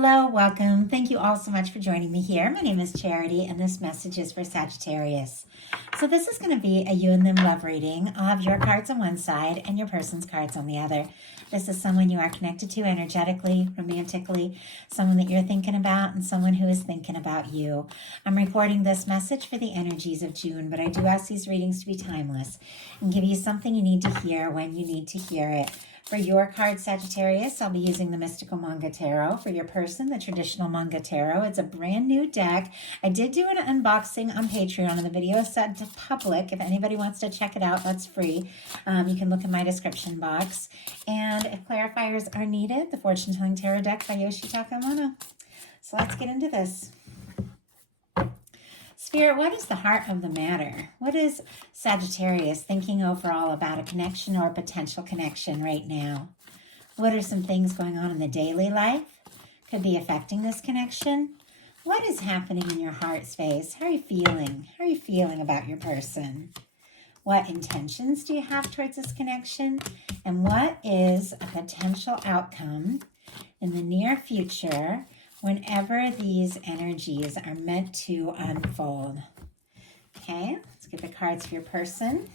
Hello, welcome. Thank you all so much for joining me here. My name is Charity, and this message is for Sagittarius. So this is going to be a you and them love reading of your cards on one side and your person's cards on the other. This is someone you are connected to energetically, romantically, someone that you're thinking about, and someone who is thinking about you. I'm recording this message for the energies of June, but I do ask these readings to be timeless and give you something you need to hear when you need to hear it. For your card, Sagittarius, I'll be using the Mystical Manga Tarot. For your person, the Traditional Manga Tarot. It's a brand new deck. I did do an unboxing on Patreon, and the video is set to public. If anybody wants to check it out, that's free. You can look in my description box. And if clarifiers are needed, the Fortune Telling Tarot deck by Yoshitaka Amano. So let's get into this. Spirit, what is the heart of the matter? What is Sagittarius thinking overall about a connection or a potential connection right now? What are some things going on in the daily life? Could be affecting this connection. What is happening in your heart space? How are you feeling? How are you feeling about your person? What intentions do you have towards this connection? And what is a potential outcome in the near future whenever these energies are meant to unfold? Okay, let's get the cards for your person.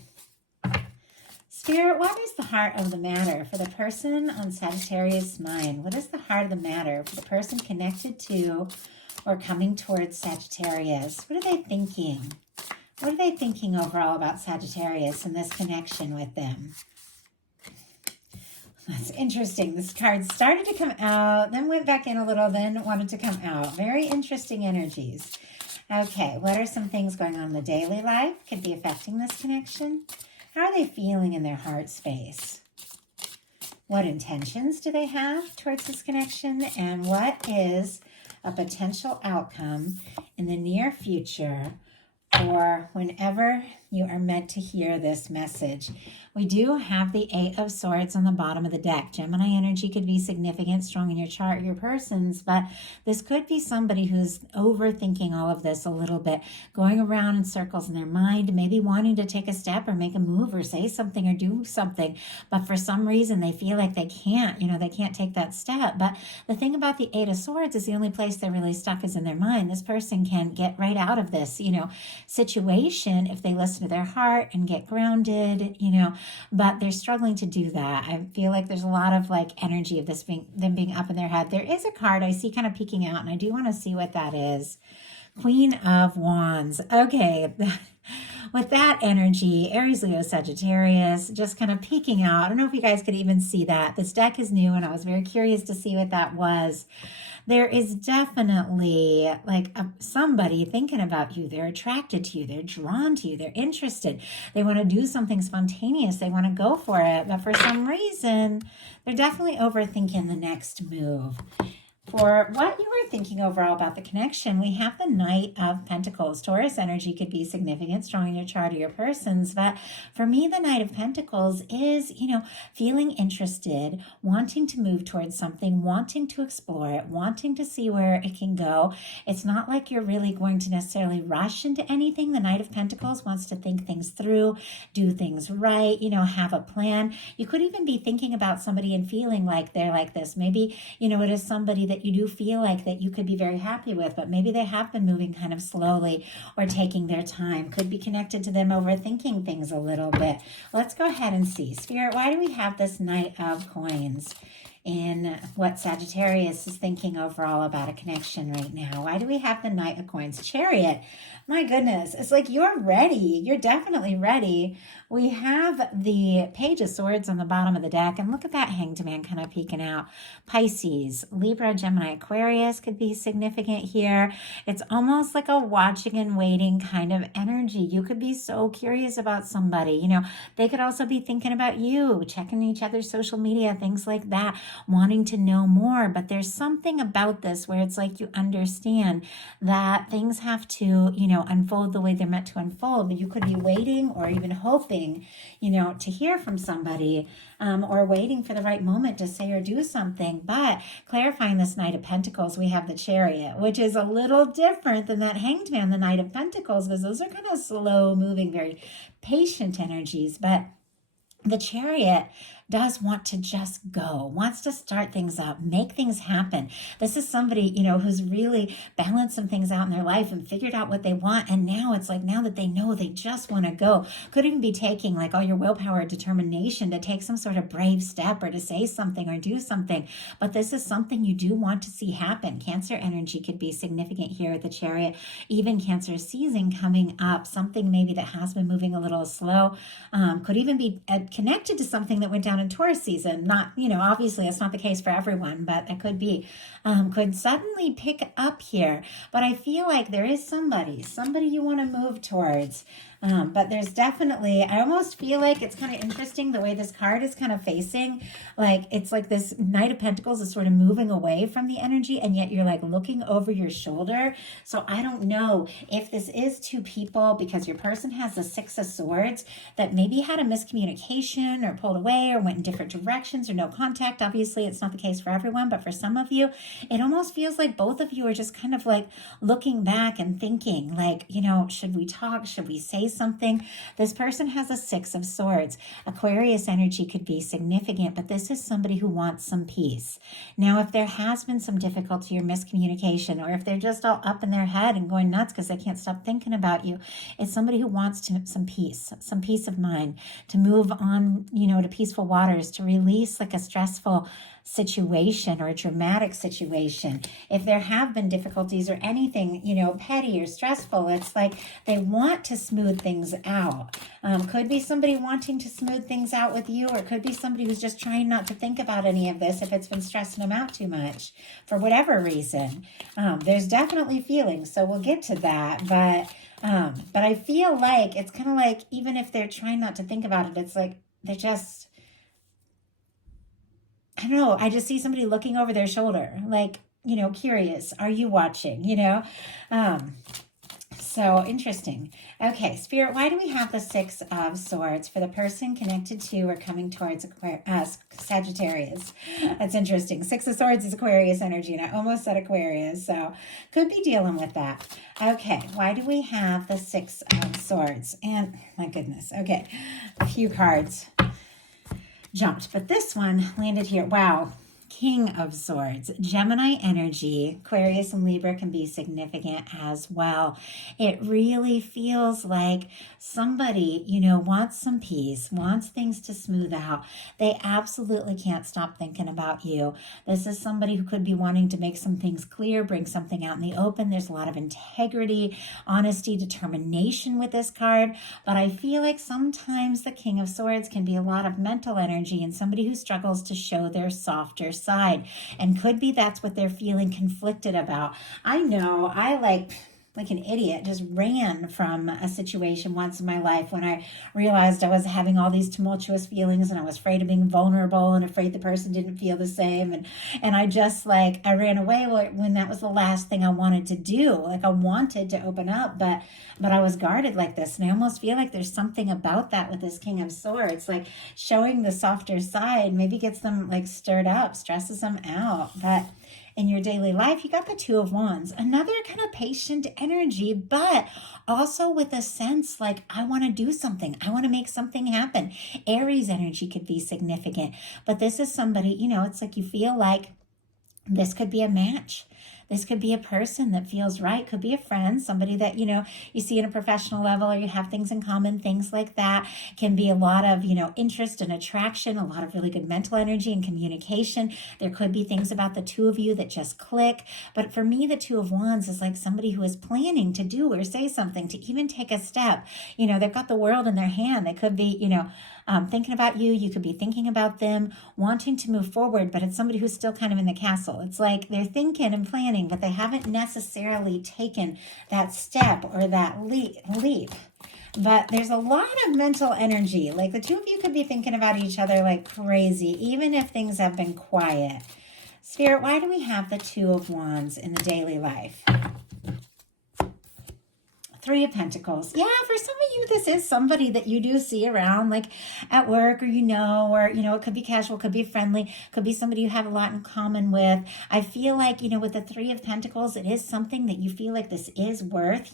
Spirit, what is the heart of the matter for the person on Sagittarius' mind? What is the heart of the matter for the person connected to or coming towards Sagittarius? What are they thinking? What are they thinking overall about Sagittarius and this connection with them? That's interesting. This card started to come out, then went back in a little, then wanted to come out. Very interesting energies. Okay, what are some things going on in the daily life? Could be affecting this connection. How are they feeling in their heart space? What intentions do they have towards this connection? And what is a potential outcome in the near future or whenever you are meant to hear this message? We do have the Eight of Swords on the bottom of the deck. Gemini energy could be significant, strong in your chart, your person's, but this could be somebody who's overthinking all of this a little bit, going around in circles in their mind, maybe wanting to take a step or make a move or say something or do something, but for some reason they feel like they can't, they can't take that step. But the thing about the Eight of Swords is the only place they're really stuck is in their mind. This person can get right out of this, situation if they listen to their heart and get grounded, but they're struggling to do that. I feel like there's a lot of energy of this them being up in their head. There is a card I see kind of peeking out, and I do want to see what that is. Queen of Wands. Okay. With that energy, Aries, Leo, Sagittarius, just kind of peeking out. I don't know if you guys could even see that. This deck is new, and I was very curious to see what that was. There is definitely somebody thinking about you. They're attracted to you. They're drawn to you. They're interested. They want to do something spontaneous. They want to go for it. But for some reason, they're definitely overthinking the next move. For what you were thinking overall about the connection, we have the Knight of Pentacles. Taurus energy could be significant, strong in your chart or your person's, but for me, the Knight of Pentacles is, feeling interested, wanting to move towards something, wanting to explore it, wanting to see where it can go. It's not like you're really going to necessarily rush into anything. The Knight of Pentacles wants to think things through, do things right, have a plan. You could even be thinking about somebody and feeling like they're like this. Maybe, it is somebody that you do feel like that you could be very happy with, but maybe they have been moving kind of slowly or taking their time. Could be connected to them overthinking things a little bit. Let's go ahead and see. Spirit, why do we have this Knight of Coins in what Sagittarius is thinking overall about a connection right now? Why do we have the Knight of Coins? Chariot. My goodness, it's like you're ready. You're definitely ready. We have the Page of Swords on the bottom of the deck, and look at that Hanged Man kind of peeking out. Pisces, Libra, Gemini, Aquarius could be significant here. It's almost like a watching and waiting kind of energy. You could be so curious about somebody. They could also be thinking about you, checking each other's social media, things like that, wanting to know more. But there's something about this where it's like you understand that things have to, unfold the way they're meant to unfold. But you could be waiting or even hoping, to hear from somebody or waiting for the right moment to say or do something. But clarifying this Knight of Pentacles, we have the Chariot, which is a little different than that Hanged Man, the Knight of Pentacles, because those are kind of slow moving, very patient energies. But the Chariot does want to just go, wants to start things up, make things happen. This is somebody, who's really balanced some things out in their life and figured out what they want. And now it's like, now that they know, they just want to go. Could even be taking like all your willpower, determination to take some sort of brave step or to say something or do something. But this is something you do want to see happen. Cancer energy could be significant here with the Chariot. Even Cancer season coming up, something maybe that has been moving a little slow, could even be connected to something that went down in Taurus season. Not, obviously it's not the case for everyone, but it could be, could suddenly pick up here. But I feel like there is somebody you want to move towards. But there's definitely, I almost feel like it's kind of interesting the way this card is kind of facing, like it's like this Knight of Pentacles is sort of moving away from the energy, and yet you're like looking over your shoulder. So I don't know if this is two people, because your person has the Six of Swords that maybe had a miscommunication or pulled away or went in different directions or no contact. Obviously it's not the case for everyone, but for some of you, it almost feels like both of you are just kind of like looking back and thinking like, should we talk? Should we say something? This person has a Six of Swords. Aquarius energy could be significant, but this is somebody who wants some peace. Now, if there has been some difficulty or miscommunication, or if they're just all up in their head and going nuts because they can't stop thinking about you, it's somebody who wants some peace of mind, to move on, to peaceful waters, to release like a stressful situation or a dramatic situation. If there have been difficulties or anything, petty or stressful, it's like they want to smooth things out. Could be somebody wanting to smooth things out with you, or it could be somebody who's just trying not to think about any of this if it's been stressing them out too much for whatever reason. There's definitely feelings, so we'll get to that, but I feel like it's kind of like, even if they're trying not to think about it, it's like they're just, I don't know, I just see somebody looking over their shoulder, like, curious, are you watching, so interesting. Okay, Spirit, why do we have the Six of Swords for the person connected to or coming towards Sagittarius? That's interesting. Six of Swords is Aquarius energy, and I almost said Aquarius, so could be dealing with that. Okay, why do we have the Six of Swords? And my goodness, okay, a few cards jumped, but this one landed here. Wow. King of Swords, Gemini energy, Aquarius and Libra can be significant as well. It really feels like somebody, wants some peace, wants things to smooth out. They absolutely can't stop thinking about you. This is somebody who could be wanting to make some things clear, bring something out in the open. There's a lot of integrity, honesty, determination with this card, but I feel like sometimes the King of Swords can be a lot of mental energy and somebody who struggles to show their softer side, and could be that's what they're feeling conflicted about. I know I like an idiot just ran from a situation once in my life when I realized I was having all these tumultuous feelings, and I was afraid of being vulnerable and afraid the person didn't feel the same, and I just I ran away when that was the last thing I wanted to do. Like I wanted to open up, but I was guarded like this, and I almost feel like there's something about that with this King of Swords, like showing the softer side maybe gets them stirred up, stresses them out. But in your daily life, you got the Two of Wands, another kind of patient energy, but also with a sense like, I want to do something. I want to make something happen. Aries energy could be significant, but this is somebody, it's like you feel like this could be a match. This could be a person that feels right. Could be a friend, somebody that, you see in a professional level, or you have things in common, things like that. Can be a lot of, interest and attraction, a lot of really good mental energy and communication. There could be things about the two of you that just click. But for me, the Two of Wands is like somebody who is planning to do or say something, to even take a step. They've got the world in their hand. They could be, thinking about you. You could be thinking about them, wanting to move forward, but it's somebody who's still kind of in the castle. It's like they're thinking and planning, but they haven't necessarily taken that step or that leap. But there's a lot of mental energy. Like the two of you could be thinking about each other like crazy, even if things have been quiet. Spirit, why do we have the Two of Wands in the daily life? Three of Pentacles. Yeah, for some of you, this is somebody that you do see around, like at work, or it could be casual, could be friendly, could be somebody you have a lot in common with. I feel like, with the Three of Pentacles, it is something that you feel like this is worth,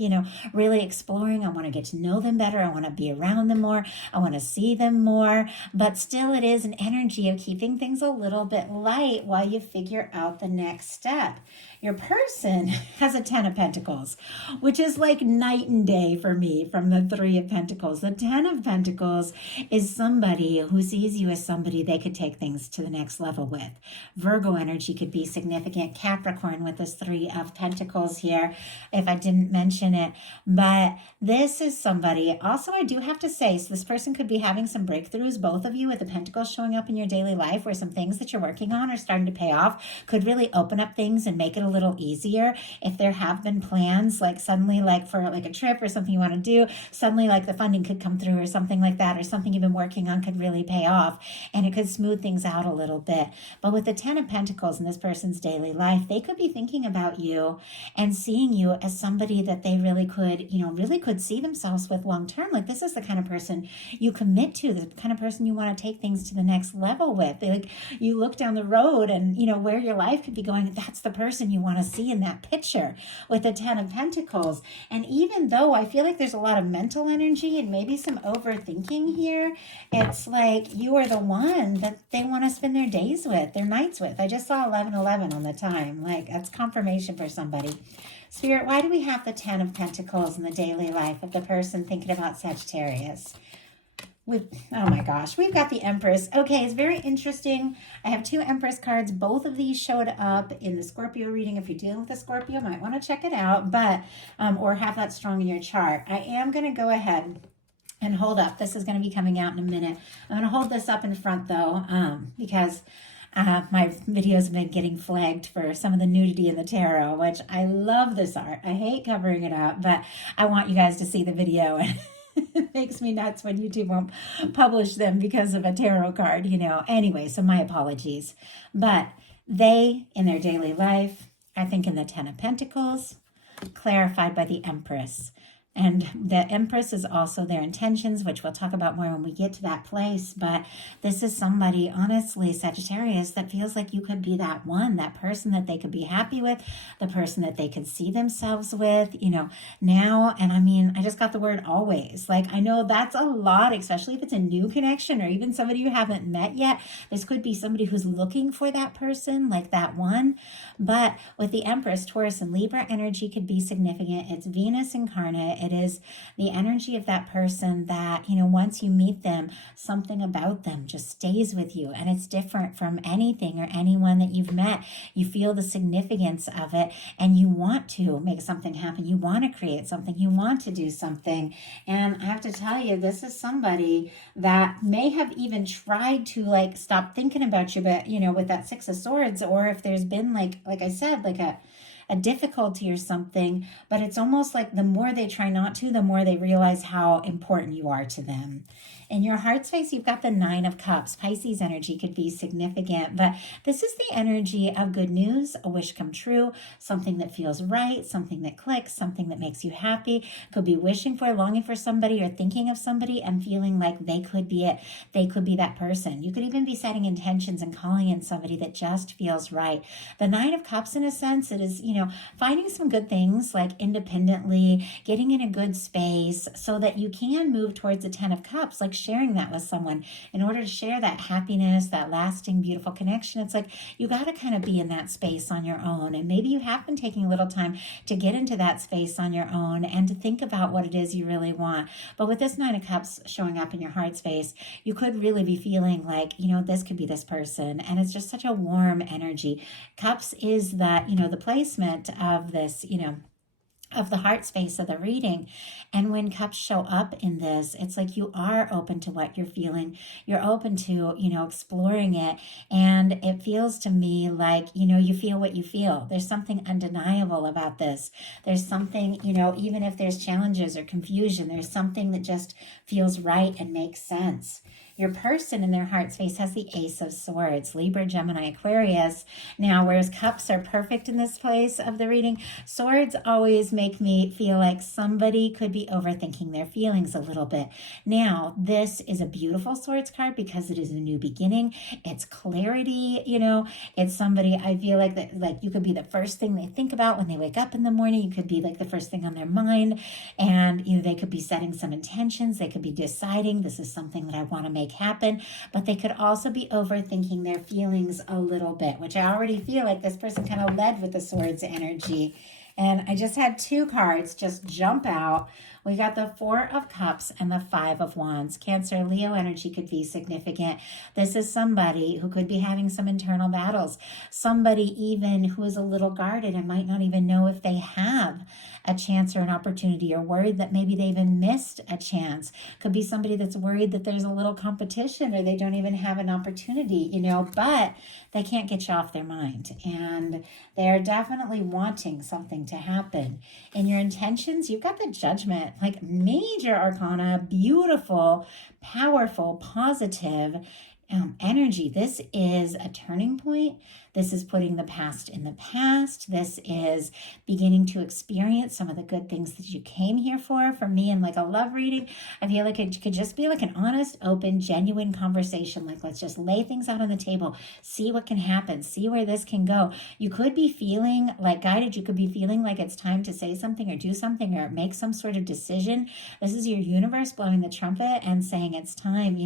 really exploring. I want to get to know them better. I want to be around them more. I want to see them more. But still, it is an energy of keeping things a little bit light while you figure out the next step. Your person has a Ten of Pentacles, which is like night and day for me from the Three of Pentacles. The Ten of Pentacles is somebody who sees you as somebody they could take things to the next level with. Virgo energy could be significant. Capricorn with this Three of Pentacles here, if I didn't mention it. But this is somebody, also I do have to say, so this person could be having some breakthroughs, both of you, with the Pentacles showing up in your daily life, where some things that you're working on are starting to pay off, could really open up things and make it a little easier. If there have been plans, like suddenly, like for like a trip or something you want to do, suddenly like the funding could come through or something like that, or something you've been working on could really pay off, and it could smooth things out a little bit. But with the Ten of Pentacles in this person's daily life, they could be thinking about you and seeing you as somebody that they really could see themselves with long term. Like, this is the kind of person you commit to, the kind of person you want to take things to the next level with. You look down the road and where your life could be going, that's the person you want to see in that picture with the Ten of Pentacles. And even though I feel like there's a lot of mental energy and maybe some overthinking here, it's like you are the one that they want to spend their days with, their nights with. I just saw 1111 on the time. Like, that's confirmation for somebody. Spirit, why do we have the Ten of Pentacles in the daily life of the person thinking about Sagittarius? Oh my gosh, we've got the Empress. Okay, it's very interesting. I have two Empress cards. Both of these showed up in the Scorpio reading. If you're dealing with a Scorpio, might want to check it out, but or have that strong in your chart. I am going to go ahead and hold up. This is going to be coming out in a minute. I'm going to hold this up in front though, because my videos have been getting flagged for some of the nudity in the tarot, which I love this art. I hate covering it up, but I want you guys to see the video. It makes me nuts when YouTube won't publish them because of a tarot card, Anyway, so my apologies. But they, in their daily life, I think in the Ten of Pentacles, clarified by the Empress. And the Empress is also their intentions, which we'll talk about more when we get to that place. But this is somebody, honestly, Sagittarius, that feels like you could be that one, that person that they could be happy with, the person that they could see themselves with, now. And I just got the word always. Like, I know that's a lot, especially if it's a new connection or even somebody you haven't met yet. This could be somebody who's looking for that person, like that one. But with the Empress, Taurus, and Libra energy could be significant. It's Venus incarnate. It is the energy of that person that, once you meet them, something about them just stays with you. And it's different from anything or anyone that you've met. You feel the significance of it and you want to make something happen. You want to create something. You want to do something. And I have to tell you, this is somebody that may have even tried to stop thinking about you, but, with that Six of Swords, or if there's been like I said, like a difficulty or something, but it's almost like the more they try not to, the more they realize how important you are to them. In your heart space, you've got the Nine of Cups. Pisces energy could be significant, but this is the energy of good news, a wish come true, something that feels right, something that clicks, something that makes you happy. Could be wishing for, longing for somebody, or thinking of somebody and feeling like they could be it. They could be that person. You could even be setting intentions and calling in somebody that just feels right. The Nine of Cups, in a sense, it is, finding some good things, like independently, getting in a good space so that you can move towards the Ten of Cups, like sharing that with someone. In order to share that happiness, that lasting, beautiful connection, it's like you got to kind of be in that space on your own. And maybe you have been taking a little time to get into that space on your own and to think about what it is you really want. But with this Nine of Cups showing up in your heart space, you could really be feeling like, this could be this person. And it's just such a warm energy. Cups is that, the placement of this, of the heart space of the reading. And when cups show up in this, it's like you are open to what you're feeling. You're open to, exploring it. And it feels to me like, you feel what you feel. There's something undeniable about this. There's something, even if there's challenges or confusion, there's something that just feels right and makes sense. Your person in their heart space has the Ace of Swords, Libra, Gemini, Aquarius. Now, whereas cups are perfect in this place of the reading, swords always make me feel like somebody could be overthinking their feelings a little bit. Now, this is a beautiful swords card because it is a new beginning. It's clarity, it's somebody, I feel like that, like you could be the first thing they think about when they wake up in the morning. You could be like the first thing on their mind, and they could be setting some intentions. They could be deciding this is something that I want to make happen, but they could also be overthinking their feelings a little bit, which I already feel like this person kind of led with the swords energy. And I just had two cards just jump out. We got the Four of Cups and the Five of Wands. Cancer, Leo energy could be significant. This is somebody who could be having some internal battles. Somebody even who is a little guarded and might not even know if they have a chance or an opportunity, or worried that maybe they even missed a chance. Could be somebody that's worried that there's a little competition or they don't even have an opportunity, but they can't get you off their mind. And they're definitely wanting something to happen. In your intentions, you've got the Judgment, like major arcana, beautiful, powerful, positive energy. This is a turning point. This is putting the past in the past. This is beginning to experience some of the good things that you came here for. For me, in like a love reading, I feel like it could just be like an honest, open, genuine conversation. Like, let's just lay things out on the table, see what can happen, see where this can go. You could be feeling like guided. You could be feeling like it's time to say something or do something or make some sort of decision. This is your universe blowing the trumpet and saying it's time.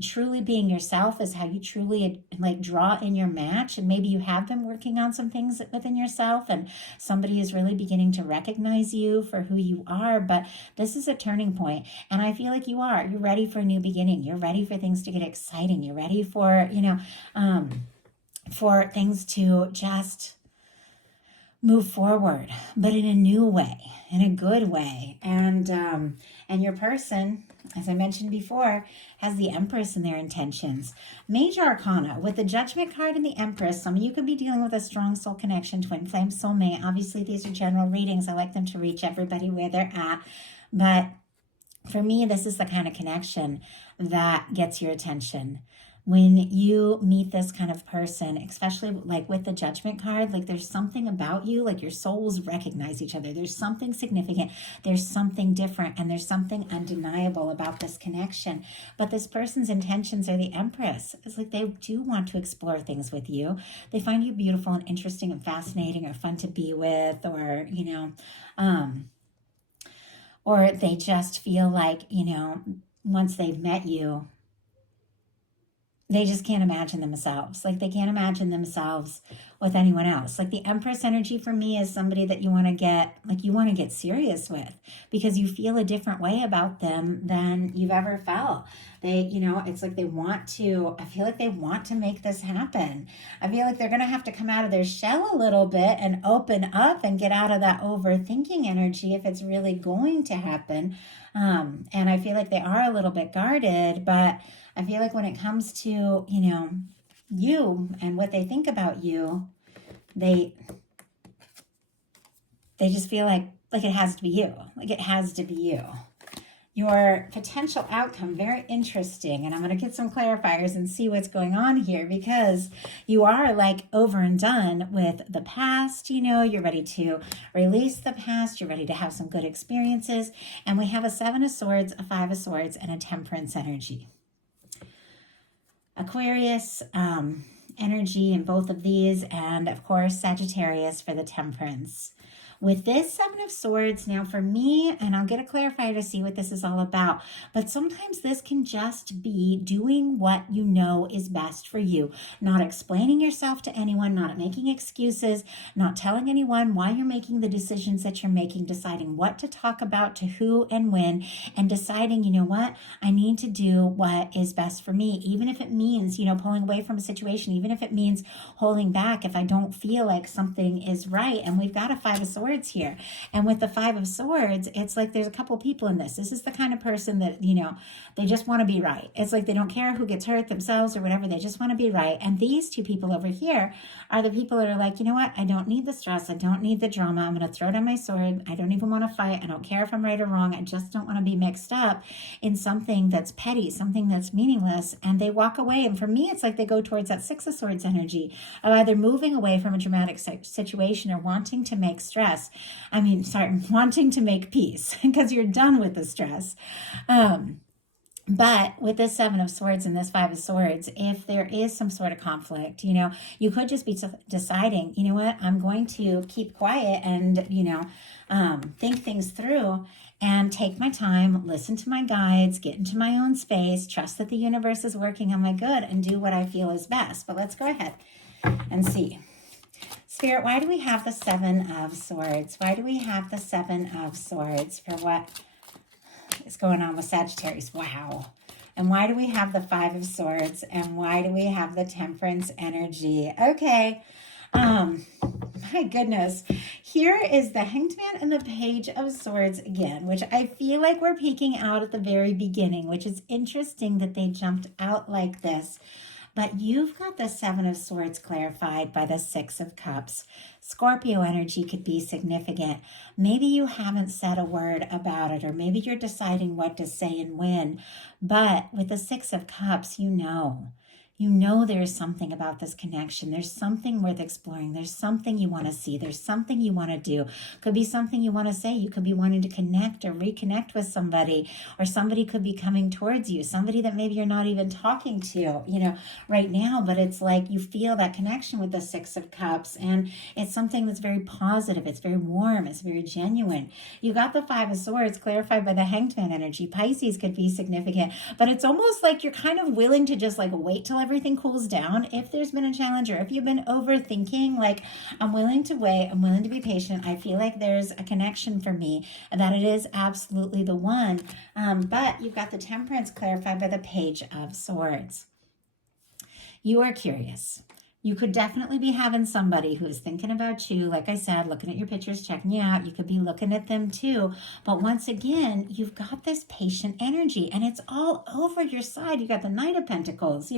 Truly being yourself is how you truly like draw in your match. And maybe you have been working on some things within yourself and somebody is really beginning to recognize you for who you are, but this is a turning point. And I feel like you're ready for a new beginning. You're ready for things to get exciting. You're ready for, for things to just move forward, but in a new way, in a good way. And your person, as I mentioned before, has the Empress in their intentions. Major arcana with the Judgment card and the Empress. Some of you could be dealing with a strong soul connection, twin flame, soulmate. Obviously, these are general readings. I like them to reach everybody where they're at. But for me, this is the kind of connection that gets your attention. When you meet this kind of person, especially like with the Judgment card, like there's something about you, like your souls recognize each other. There's something significant, there's something different, and there's something undeniable about this connection. But this person's intentions are the Empress. It's like they do want to explore things with you. They find you beautiful and interesting and fascinating or fun to be with, or, or they just feel like, once they've met you, they just can't imagine themselves. Like they can't imagine themselves with anyone else. Like the Empress energy for me is somebody that you want to get serious with because you feel a different way about them than you've ever felt. It's like I feel like they want to make this happen. I feel like they're going to have to come out of their shell a little bit and open up and get out of that overthinking energy if it's really going to happen. And I feel like they are a little bit guarded, but I feel like when it comes to, you and what they think about you, they just feel like it has to be you. Like it has to be you. Your potential outcome, very interesting. And I'm going to get some clarifiers and see what's going on here because you are like over and done with the past. You're ready to release the past. You're ready to have some good experiences. And we have a 7 of Swords, a 5 of Swords, and a Temperance energy. Aquarius energy in both of these, and of course Sagittarius for the Temperance. With this 7 of Swords, now for me, and I'll get a clarifier to see what this is all about, but sometimes this can just be doing what you know is best for you. Not explaining yourself to anyone, not making excuses, not telling anyone why you're making the decisions that you're making, deciding what to talk about to who and when, and deciding, what, I need to do what is best for me, even if it means, pulling away from a situation, even if it means holding back if I don't feel like something is right. And we've got a 5 of Swords Swords here. And with the Five of Swords, it's like there's a couple people in this. This is the kind of person that, they just want to be right. It's like they don't care who gets hurt, themselves or whatever. They just want to be right. And these two people over here are the people that are like, you know what? I don't need the stress. I don't need the drama. I'm going to throw down my sword. I don't even want to fight. I don't care if I'm right or wrong. I just don't want to be mixed up in something that's petty, something that's meaningless. And they walk away. And for me, it's like they go towards that Six of Swords energy of either moving away from a dramatic situation or wanting to make wanting to make peace because you're done with the stress. But with this Seven of Swords and this Five of Swords, if there is some sort of conflict, you could just be deciding, you know what, I'm going to keep quiet and, think things through and take my time, listen to my guides, get into my own space, trust that the universe is working on my good and do what I feel is best. But let's go ahead and see. Spirit, why do we have the Seven of Swords? Why do we have the Seven of Swords for what is going on with Sagittarius? Wow. And why do we have the Five of Swords? And why do we have the Temperance energy? Okay. My goodness. Here is the Hanged Man and the Page of Swords again, which I feel like we're peeking out at the very beginning, which is interesting that they jumped out like this. But you've got the Seven of Swords clarified by the Six of Cups. Scorpio energy could be significant. Maybe you haven't said a word about it, or maybe you're deciding what to say and when. But with the Six of Cups, you know there's something about this connection. There's something worth exploring. There's something you want to see. There's something you want to do. Could be something you want to say. You could be wanting to connect or reconnect with somebody, or somebody could be coming towards you, somebody that maybe you're not even talking to, right now, but it's like you feel that connection with the Six of Cups, and it's something that's very positive. It's very warm. It's very genuine. You got the Five of Swords clarified by the Hanged Man energy. Pisces could be significant, but it's almost like you're kind of willing to just like wait till everything cools down. If there's been a challenge or if you've been overthinking, like, I'm willing to wait, I'm willing to be patient. I feel like there's a connection for me and that it is absolutely the one. But you've got the Temperance clarified by the Page of Swords. You are curious. You could definitely be having somebody who is thinking about you. Like I said, looking at your pictures, checking you out. You could be looking at them too. But once again, you've got this patient energy and it's all over your side. You got the Knight of Pentacles,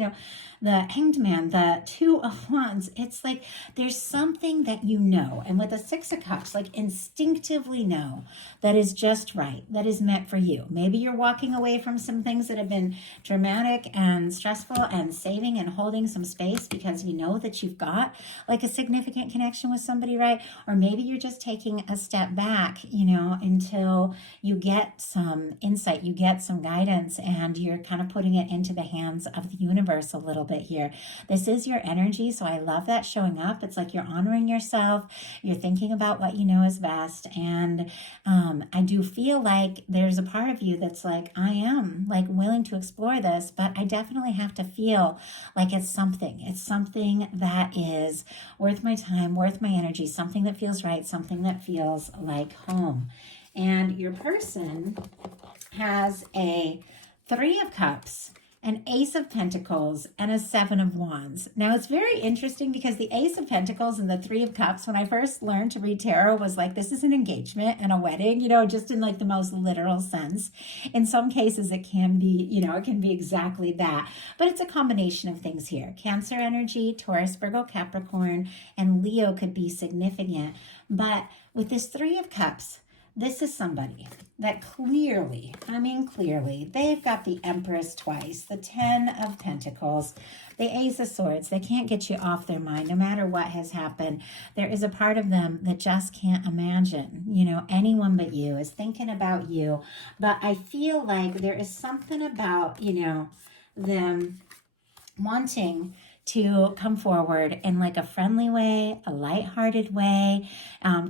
the Hanged Man, the Two of Wands. It's like there's something that you know. And with the Six of Cups, like instinctively know that is just right, that is meant for you. Maybe you're walking away from some things that have been dramatic and stressful and saving and holding some space because you know that you've got like a significant connection with somebody, right? Or maybe you're just taking a step back, until you get some insight, you get some guidance, and you're kind of putting it into the hands of the universe a little bit here. This is your energy, so I love that showing up. It's like you're honoring yourself, you're thinking about what you know is best, and I do feel like there's a part of you that's like, I am like willing to explore this, but I definitely have to feel like it's something that is worth my time, worth my energy, something that feels right, something that feels like home. And your person has a Three of Cups, an Ace of Pentacles, and a Seven of Wands. Now, it's very interesting because the Ace of Pentacles and the Three of Cups, when I first learned to read tarot, was like, this is an engagement and a wedding, just in like the most literal sense. In some cases, it can be, it can be exactly that. But it's a combination of things here. Cancer energy, Taurus, Virgo, Capricorn, and Leo could be significant. But with this Three of Cups, this is somebody that clearly, they've got the Empress twice, the Ten of Pentacles, the Ace of Swords. They can't get you off their mind no matter what has happened. There is a part of them that just can't imagine, anyone but you is thinking about you. But I feel like there is something about, them wanting to come forward in like a friendly way, a lighthearted way.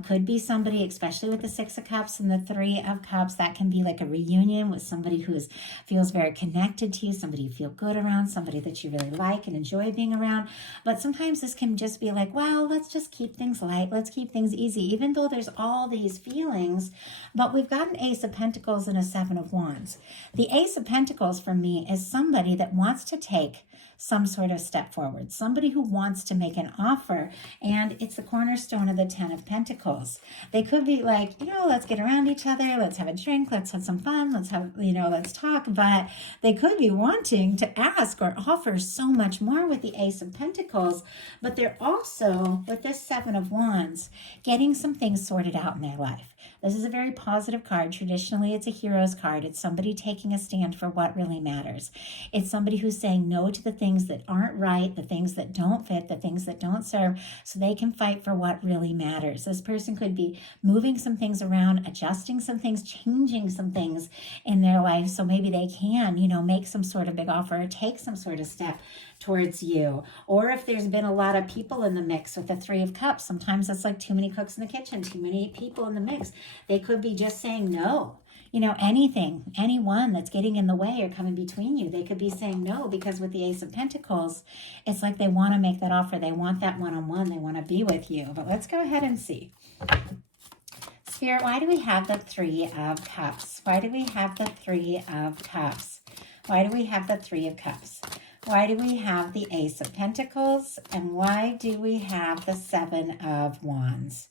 Could be somebody, especially with the Six of Cups and the Three of Cups, that can be like a reunion with somebody who feels very connected to you, somebody you feel good around, somebody that you really like and enjoy being around. But sometimes this can just be like, well, let's just keep things light. Let's keep things easy, even though there's all these feelings. But we've got an Ace of Pentacles and a Seven of Wands. The Ace of Pentacles for me is somebody that wants to take some sort of step forward, somebody who wants to make an offer, and it's the cornerstone of the 10 of Pentacles. They could be like, let's get around each other, let's have a drink, let's have some fun, let's have, let's talk, but they could be wanting to ask or offer so much more with the Ace of Pentacles, but they're also, with this Seven of Wands, getting some things sorted out in their life. This is a very positive card. Traditionally, it's a hero's card. It's somebody taking a stand for what really matters. It's somebody who's saying no to the things that aren't right, the things that don't fit, the things that don't serve, so they can fight for what really matters. This person could be moving some things around, adjusting some things, changing some things in their life, so maybe they can, make some sort of big offer or take some sort of step towards you. Or if there's been a lot of people in the mix with the Three of Cups, sometimes it's like too many cooks in the kitchen, too many people in the mix. They could be just saying no. Anything, anyone that's getting in the way or coming between you, they could be saying no, because with the Ace of Pentacles, it's like they want to make that offer. They want that one-on-one. They want to be with you. But let's go ahead and see. Spirit, why do we have the Three of Cups? Why do we have the Three of Cups? Why do we have the Three of Cups? Why do we have the Ace of Pentacles? And why do we have the Seven of Wands?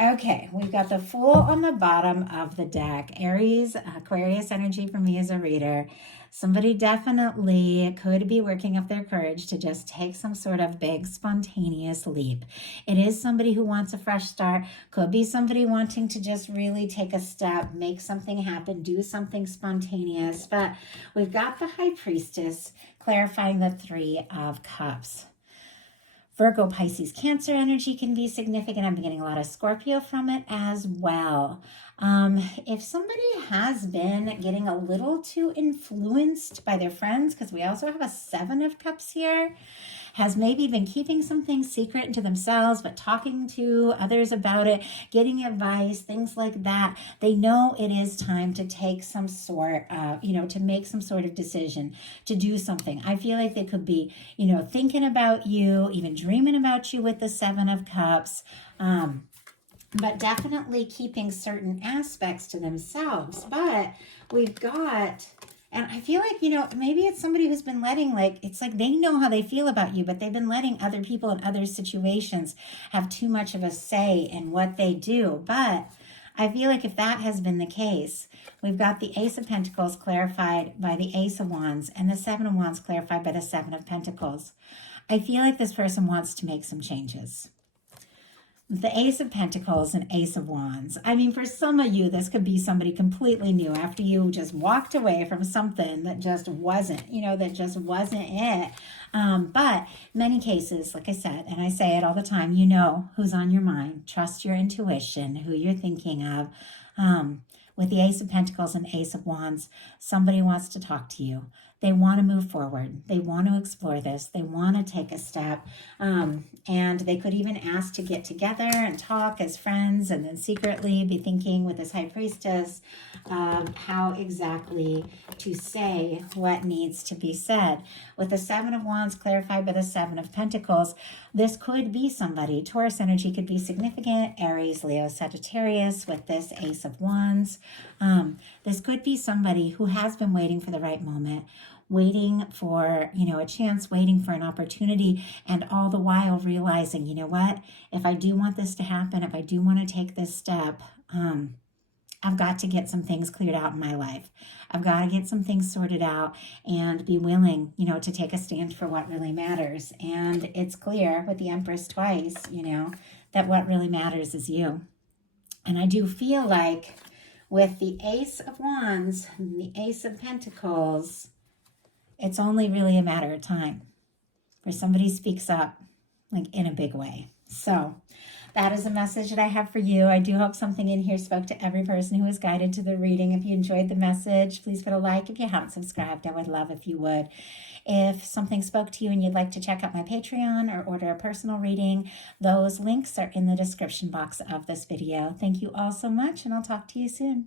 Okay, we've got the Fool on the bottom of the deck. Aries, Aquarius energy for me as a reader. Somebody definitely could be working up their courage to just take some sort of big spontaneous leap. It is somebody who wants a fresh start. Could be somebody wanting to just really take a step, make something happen, do something spontaneous. But we've got the High Priestess clarifying the Three of Cups. Virgo, Pisces, Cancer energy can be significant. I'm getting a lot of Scorpio from it as well. If somebody has been getting a little too influenced by their friends, because we also have a Seven of Cups here, has maybe been keeping some things secret to themselves, but talking to others about it, getting advice, things like that. They know it is time to take some sort of, to make some sort of decision, to do something. I feel like they could be, thinking about you, even dreaming about you with the Seven of Cups, but definitely keeping certain aspects to themselves. But we've got... And I feel like, maybe it's somebody who's been letting, it's like they know how they feel about you, but they've been letting other people in other situations have too much of a say in what they do. But I feel like if that has been the case, we've got the Ace of Pentacles clarified by the Ace of Wands and the Seven of Wands clarified by the Seven of Pentacles. I feel like this person wants to make some changes. The Ace of Pentacles and Ace of Wands. I mean, for some of you, this could be somebody completely new after you just walked away from something that just wasn't, it. But many cases, like I said, and I say it all the time, who's on your mind. Trust your intuition, who you're thinking of. With the Ace of Pentacles and Ace of Wands, somebody wants to talk to you. They want to move forward. They want to explore this. They want to take a step. And they could even ask to get together and talk as friends, and then secretly be thinking with this High Priestess how exactly to say what needs to be said. With the Seven of Wands clarified by the Seven of Pentacles, this could be somebody. Taurus energy could be significant. Aries, Leo, Sagittarius with this Ace of Wands. This could be somebody who has been waiting for the right moment, waiting for, a chance, waiting for an opportunity, and all the while realizing, what, if I do want this to happen, if I do want to take this step, I've got to get some things cleared out in my life. I've got to get some things sorted out and be willing, to take a stand for what really matters. And it's clear with the Empress twice, that what really matters is you. And I do feel like with the Ace of Wands and the Ace of Pentacles, it's only really a matter of time where somebody speaks up, in a big way. So that is a message that I have for you. I do hope something in here spoke to every person who was guided to the reading. If you enjoyed the message, please put a like. If you haven't subscribed, I would love if you would. If something spoke to you and you'd like to check out my Patreon or order a personal reading, those links are in the description box of this video. Thank you all so much, and I'll talk to you soon.